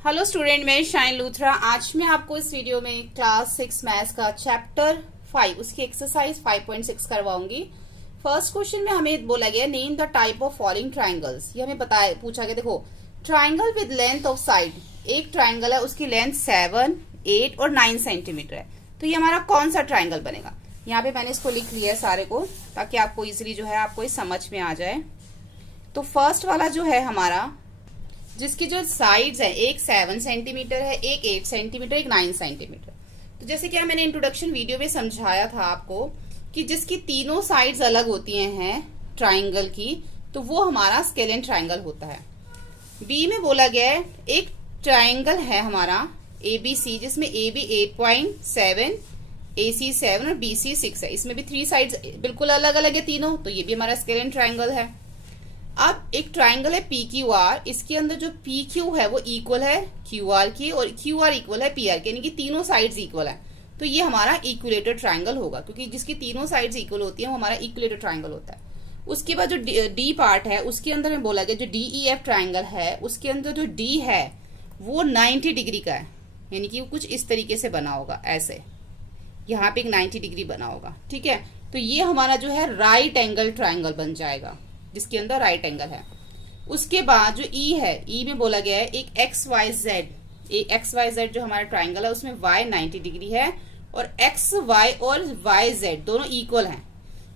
Hello student, मैं shine Luthra. आज मैं आपको इस वीडियो में क्लास 6 मैथ्स का चैप्टर 5 उसकी एक्सरसाइज 5.6 करवाऊंगी। फर्स्ट क्वेश्चन में हमें बोला गया name the type of following triangles. ये हमें पूछा गया। देखो, triangle with length of side, एक ट्राइंगल है उसकी लेंथ 7, 8 और 9 सेंटीमीटर है। तो ये हमारा कौन सा ट्राइंगल बनेगा? यहाँ पे मैंने इसको लिख लिया है सारे को, ताकि आपको इजिली जो है आपको समझ में आ जाए। तो फर्स्ट वाला जो है हमारा, जिसकी जो साइड्स है, एक 7 सेंटीमीटर है, एक 8 सेंटीमीटर, एक 9 सेंटीमीटर। तो जैसे कि मैंने इंट्रोडक्शन वीडियो में समझाया था आपको कि जिसकी तीनों साइड्स अलग होती हैं ट्राइंगल की, तो वो हमारा स्केलेन ट्राइंगल होता है। बी में बोला गया है एक ट्राइंगल है हमारा ABC, जिसमें AB 8.7, AC 7 और BC 6 है। इसमें भी 3 साइड्स बिल्कुल अलग अलग है तीनों, तो ये भी हमारा स्केलेन ट्राइंगल है। अब एक ट्राइंगल है PQR, इसके अंदर जो PQ है वो इक्वल है QR की और QR इक्वल है PR के, यानी कि तीनों साइड्स इक्वल है। तो ये हमारा इक्विलेटर ट्राइंगल होगा, क्योंकि जिसकी तीनों साइड्स इक्वल होती है वो हमारा इक्विलेटर ट्राइंगल होता है। उसके बाद जो D पार्ट है उसके अंदर में बोला गया जो DEF ट्राइंगल है उसके अंदर जो D है वो 90 डिग्री का है, यानी कि वो कुछ इस तरीके से बना होगा, ऐसे यहाँ पे एक 90 डिग्री बना होगा। ठीक है, तो ये हमारा जो है राइट एंगल ट्राइंगल बन जाएगा, जिसके अंदर राइट एंगल है। उसके बाद जो E है, E में बोला गया है एक XYZ जो हमारा ट्राइंगल है उसमें Y 90 डिग्री है और XY और YZ दोनों इक्वल हैं।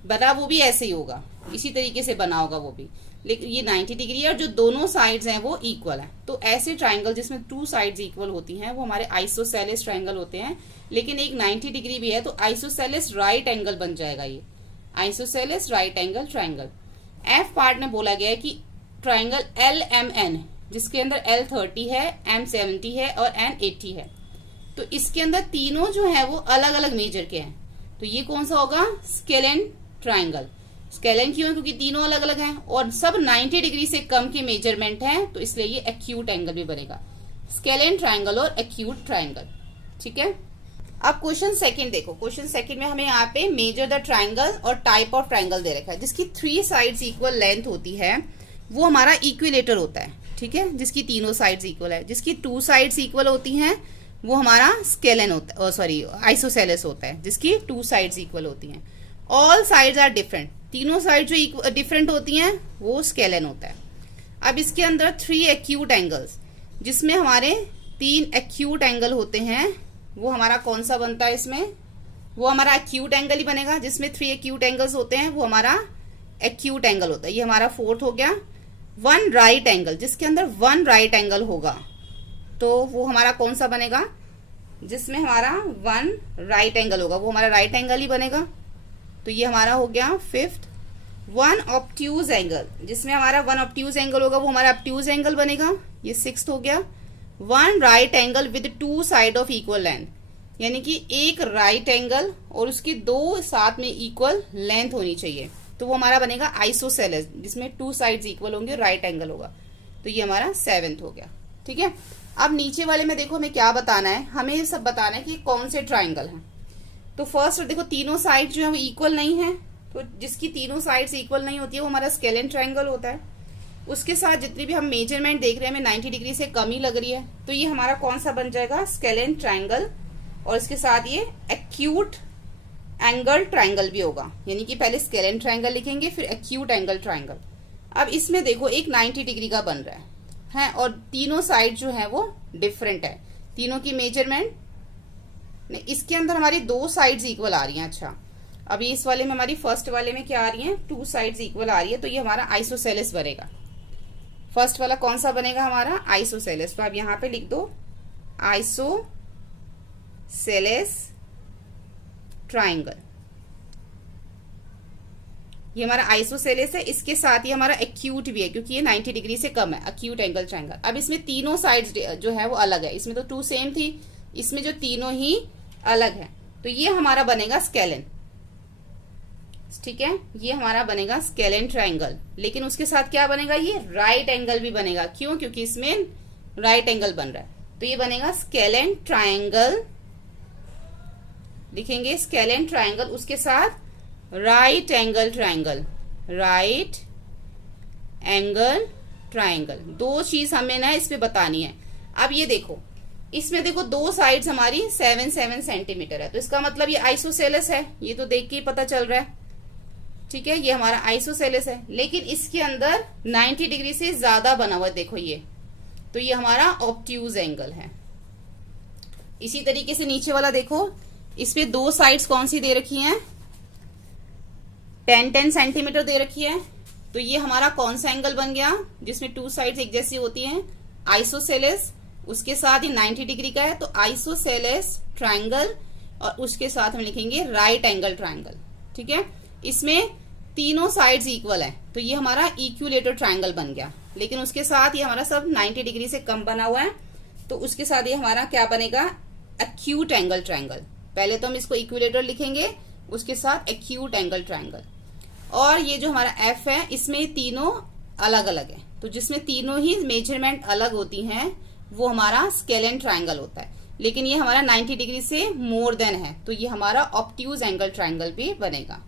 बना वो भी ऐसे ही होगा, इसी तरीके से बना होगा वो भी, लेकिन ये 90 डिग्री है और जो दोनों साइड्स हैं वो इक्वल हैं। तो ऐसे ट्राइंगल जिसमें 2 साइड्स इक्वल होती हैं वो हमारे आइसोसेलेस ट्राइंगल होते हैं। लेकिन एक 90 डिग्री भी है तो आइसोसेलेस राइट एंगल बन जाएगा, ये isosceles right angle triangle. F part में बोला गया है कि ट्राइंगल LMN, जिसके अंदर L 30 है, M 70 है और N 80 है। तो इसके अंदर तीनों जो है वो अलग अलग मेजर के हैं, तो ये कौन सा होगा? Scalene triangle. स्केलेन क्यों है? क्योंकि तीनों अलग अलग हैं और सब 90 डिग्री से कम के मेजरमेंट हैं, तो इसलिए ये एक्यूट एंगल भी बनेगा, स्केलेन ट्राइंगल और एक्यूट ट्राइंगल। ठीक है, अब क्वेश्चन सेकंड देखो। क्वेश्चन सेकंड में हमें यहाँ पे मेजर द ट्राइंगल और टाइप ऑफ ट्राइंगल दे रखा है। जिसकी 3 साइड्स इक्वल लेंथ होती है वो हमारा इक्विलेटर होता है। ठीक है, जिसकी तीनों साइड्स इक्वल है। जिसकी 2 साइड्स इक्वल होती हैं वो हमारा स्केलेन होता है, सॉरी आइसोसेलेस होता है, जिसकी 2 साइड्स इक्वल होती हैं। ऑल साइड्स आर डिफरेंट, तीनों साइड जो डिफरेंट होती हैं वो स्केलेन होता है। अब इसके अंदर 3 एक्यूट एंगल्स, जिसमें हमारे 3 एक्यूट एंगल होते हैं, वो हमारा कौन सा बनता है? इसमें वो हमारा एक्यूट एंगल ही बनेगा। जिसमें 3 एक्यूट एंगल्स होते हैं वो हमारा एक्यूट एंगल होता है। ये हमारा 4th हो गया। 1 राइट एंगल, जिसके अंदर 1 राइट एंगल होगा तो वो हमारा कौन सा बनेगा? जिसमें हमारा 1 राइट एंगल होगा वो हमारा राइट एंगल ही बनेगा, तो ये हमारा हो गया 5th। 1 ऑब्ट्यूज एंगल, जिसमें हमारा 1 ऑब्ट्यूज एंगल होगा वो हमारा ऑब्ट्यूज एंगल बनेगा, ये 6th हो गया। 1 right angle with 2 side of equal length, यानी कि एक राइट एंगल और उसकी 2 साथ में इक्वल लेंथ होनी चाहिए, तो वो हमारा बनेगा आइसोसेलेस, जिसमें 2 साइड्स इक्वल होंगे, राइट एंगल होगा, तो ये हमारा 7th हो गया। ठीक है, अब नीचे वाले में देखो हमें क्या बताना है, हमें ये सब बताना है कि कौन से ट्राइंगल हैं। तो फर्स्ट देखो, तीनों साइड जो है वो इक्वल नहीं है, तो जिसकी तीनों साइड्स इक्वल नहीं होती है वो हमारा स्केलेन ट्राइंगल होता है। उसके साथ जितनी भी हम मेजरमेंट देख रहे हैं हमें 90 डिग्री से कम ही लग रही है, तो ये हमारा कौन सा बन जाएगा? Scalene triangle. और इसके साथ ये एक्यूट एंगल ट्राइंगल भी होगा, यानी कि पहले स्केलेन ट्राइंगल लिखेंगे फिर एक्यूट एंगल ट्राइंगल। अब इसमें देखो एक 90 डिग्री का बन रहा है और तीनों साइड जो है वो डिफरेंट है, तीनों की मेजरमेंट। इसके अंदर हमारी 2 साइड्स इक्वल आ रही हैं। अच्छा, अभी इस वाले में हमारी फर्स्ट वाले में क्या आ रही है? 2 साइड्स इक्वल आ रही है, तो ये हमारा आइसोसेलेस बनेगा। फर्स्ट वाला कौन सा बनेगा? हमारा आइसोसेलेस। तो आप यहां पे लिख दो आइसोसेलेस ट्राइंगल। ये हमारा आइसोसेलेस है, इसके साथ ही हमारा एक्यूट भी है क्योंकि ये 90 डिग्री से कम है, एक्यूट एंगल ट्राइंगल। अब इसमें तीनों साइड्स जो है वो अलग है, इसमें तो 2 सेम थी, इसमें जो तीनों ही अलग है, तो ये हमारा बनेगा स्केलेन। ठीक है, ये हमारा बनेगा स्केलेन ट्राइंगल। लेकिन उसके साथ क्या बनेगा? ये राइट एंगल भी बनेगा। क्यों? क्योंकि इसमें राइट एंगल बन रहा है, तो ये बनेगा स्केलेन ट्राइंगल। लिखेंगे स्केलेन ट्राइंगल, उसके साथ right angle triangle, right angle triangle. 2 चीज हमें ना इस पे बतानी है। अब ये देखो, इसमें देखो दो साइड्स हमारी 7 सेंटीमीटर है, तो इसका मतलब ये आइसोसेलेस है, ये तो देख के ही पता चल रहा है। ठीक है, ये हमारा आइसोसेलेस है, लेकिन इसके अंदर 90 डिग्री से ज्यादा बना हुआ है, देखो ये, तो ये हमारा ऑब्ट्यूज एंगल है। इसी तरीके से नीचे वाला देखो, इसमें दो साइड्स कौन सी दे रखी हैं, 10 सेंटीमीटर दे रखी है, तो ये हमारा कौन सा एंगल बन गया, जिसमें टू साइड्स एक जैसी होती हैं, आइसोसेलेस। उसके साथ ही 90 डिग्री का है, तो आइसोसेलेस ट्रायंगल, और उसके साथ हम लिखेंगे राइट एंगल ट्रायंगल। ठीक है, इसमें तीनों साइड्स इक्वल है, तो ये हमारा इक्विलेटर ट्रायंगल बन गया। लेकिन उसके साथ ये हमारा सब 90 डिग्री से कम बना हुआ है, तो उसके साथ ये हमारा क्या बनेगा, एक्यूट एंगल ट्रायंगल। पहले तो हम इसको इक्विलेटर लिखेंगे, उसके साथ एक्यूट एंगल ट्रायंगल। और ये जो हमारा एफ है, इसमें तीनों अलग अलग है, तो जिसमें तीनों ही मेजरमेंट अलग होती हैं वो हमारा स्केलेन ट्रायंगल होता है। लेकिन ये हमारा 90 डिग्री से मोर देन है, तो ये हमारा ऑब्ट्यूज एंगल ट्रायंगल भी बनेगा।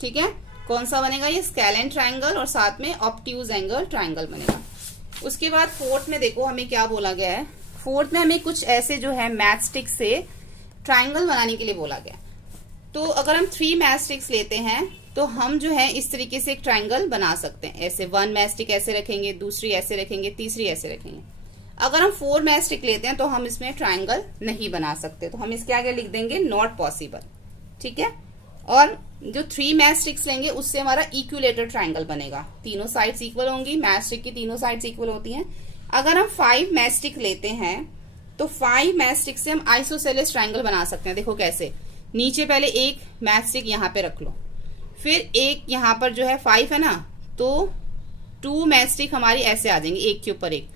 ठीक है, कौन सा बनेगा, ये स्केलेन ट्रायंगल और साथ में ऑब्ट्यूज एंगल ट्रायंगल बनेगा। उसके बाद फोर्थ में देखो हमें क्या बोला गया है, फोर्थ में हमें कुछ ऐसे जो है मैच स्टिक से ट्रायंगल बनाने के लिए बोला गया। तो अगर हम 3 मैच स्टिक्स लेते हैं तो हम जो है इस तरीके से एक ट्रायंगल बना सकते हैं। ऐसे 1 मैच स्टिक ऐसे रखेंगे, दूसरी ऐसे रखेंगे, तीसरी ऐसे रखेंगे। अगर हम 4 मैच स्टिक लेते हैं तो हम इसमें ट्रायंगल नहीं बना सकते, तो हम इसके आगे लिख देंगे नॉट पॉसिबल। ठीक है, और जो 3 मैच स्टिक्स लेंगे उससे हमारा इक्विलेटर ट्रायंगल बनेगा, तीनों साइड्स इक्वल होंगी, मैच स्टिक की तीनों साइड्स इक्वल होती हैं। अगर हम 5 मैच स्टिक लेते हैं तो 5 मैच स्टिक से हम आइसोसेलेस ट्रायंगल बना सकते हैं। देखो कैसे, नीचे पहले एक मैच स्टिक यहाँ पे रख लो, फिर एक यहाँ पर जो है 5 है ना, तो 2 मैच स्टिक हमारी ऐसे आ जाएंगी एक के ऊपर एक,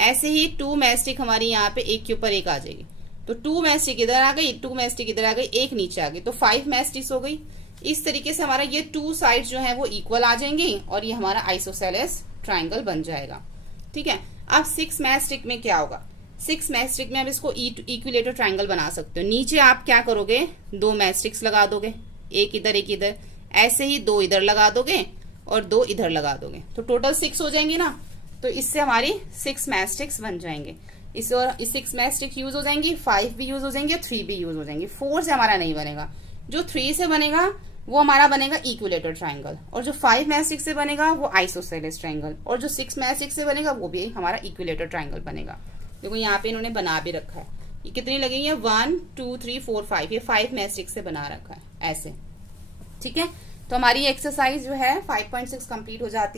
ऐसे ही 2 मैच स्टिक हमारी यहाँ पे एक के ऊपर एक आ जाएगी। तो 2 मैच स्टिक इधर आ गई, 2 मैच स्टिक इधर आ गई, एक नीचे आ गई, तो 5 मैच स्टिक्स हो गई। इस तरीके से हमारा ये 2 साइड्स जो है वो इक्वल आ जाएंगी और ये हमारा आइसोसेलेस ट्रायंगल बन जाएगा। ठीक है, अब 6 मैच स्टिक में क्या होगा, 6 मैच स्टिक में आप इसको इक्विलेटर ट्रायंगल बना सकते हो। नीचे आप क्या करोगे, 2 मैच स्टिक्स लगा दोगे, एक इधर एक इधर, ऐसे ही 2 इधर लगा दोगे और 2 इधर लगा दोगे, तो टोटल 6 हो जाएंगे ना। तो इससे हमारी 6 मैच स्टिक्स बन जाएंगे। इस 6 मैच स्टिक यूज हो जाएंगी, 5 भी यूज हो जाएंगे, 3 भी यूज हो जाएंगे। 4 से हमारा नहीं बनेगा, जो 3 से बनेगा वो हमारा बनेगा इक्विलेटर ट्रायंगल, और जो 5 मैच स्टिक से बनेगा वो आइसोसेलेस ट्रायंगल, और जो 6 मैच स्टिक से बनेगा वो भी हमारा इक्विलेटर ट्रायंगल बनेगा। देखो यहाँ पे इन्होंने बना भी रखा है, ये कितनी लगेंगी, 1 2 3 4 5, ये 5 मैच स्टिक से बना रखा है ऐसे। ठीक है, तो हमारी एक्सरसाइज जो है 5.6 कंप्लीट हो जाती है।